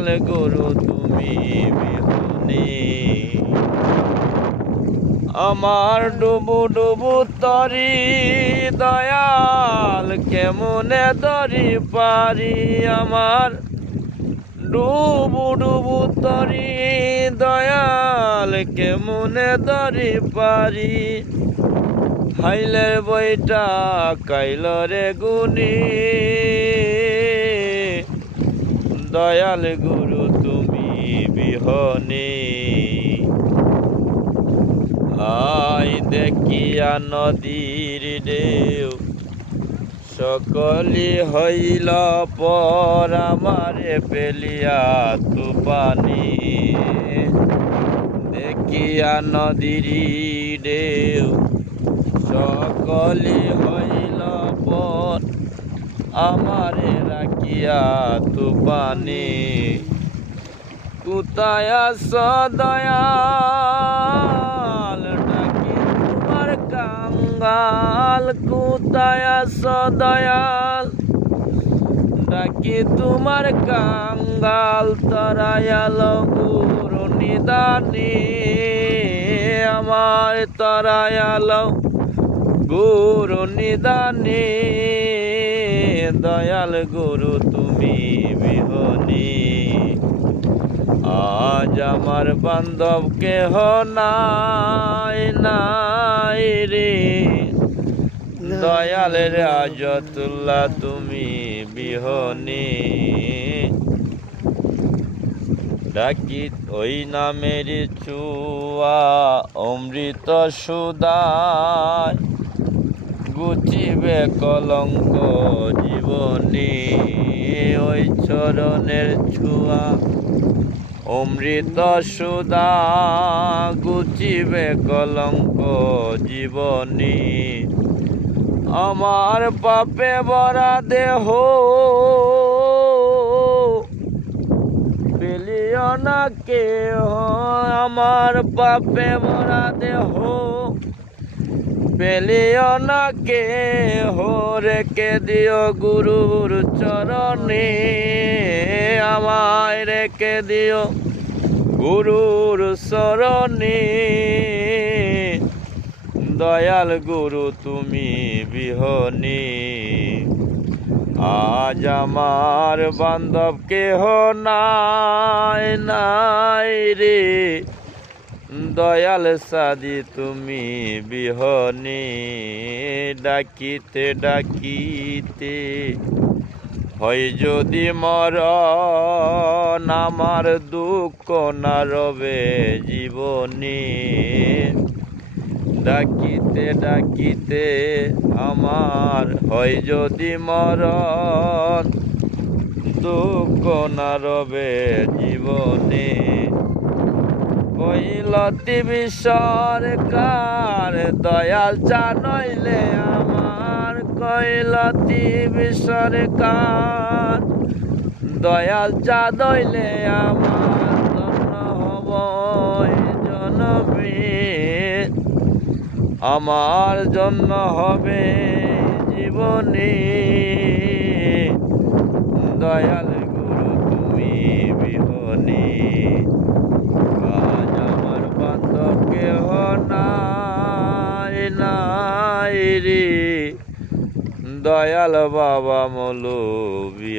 দয়াল গুরু তুমি বিহনে আমার ডুবু ডুবু তরি দয়াল কেমনে ধরি পারি আমার ডুবু ডুবু তরি দয়াল কেমনে ধরি পারি হাইলের বইটা কাইলরে গুনি দয়াল গুরু তুমি বিহনে আই দেখিয়া নদীর ঢেউ সকলি হইল পর আমারে পেলিয়া তুফানি দেখিয়া নদীর ঢেউ সকলি হইল পর আমারে রাখিয়া তুফানি কোথায় আছো দয়াল ডাকি তোমার কাঙ্গাল কোথায় আছো দয়াল ডাকি তোমার কাঙ্গাল তরায়াল গুরু নিদানে আমার তরায়াল গুরু নিদানে দয়াল গুরু তুমি বিহনে আজ আমার বান্ধব কেহ নাই নাই রে দয়াল রাজতুল্লাহ তুমি বিহনে ডাকি ওই নামের চুয়া অমৃত সুদায় গুছিবে কলঙ্ক জীবনে ওই চরণের ছুয়া অমৃত সুদা গুছিবে কলঙ্ক জীবনে আমার পাপে ভরা দেহ পেলিও না কেহ আমার পাপে ভরা দেহ পেলিও না কেহ রেখে দিও গুরুর চরণে আমায় রেখে দিও গুরুর চরণে দয়াল গুরু তুমি বিহনে আজ আমার বান্ধব কেহ নাই নাই রে দয়াল সাদি তুমি বিহনে ডাকিতে ডাকিতে হয় যদি মরণ আমার দুঃখ না রবে জীবনে ডাকিতে ডাকিতে আমার হয় যদি মরণ দুঃখ না রবে জীবনে কৈলতি সরকার দয়াল জানইলে আমার কৈলতি সরকার দয়াল জানইলে আমার ধন্য হব জনমে আমার জন্য হবে জীবনে দয়াল গুরু তুমি বিহনে আজ আমার বান্ধব কেহ নাই নাই রে দয়াল বাবা মৌলবি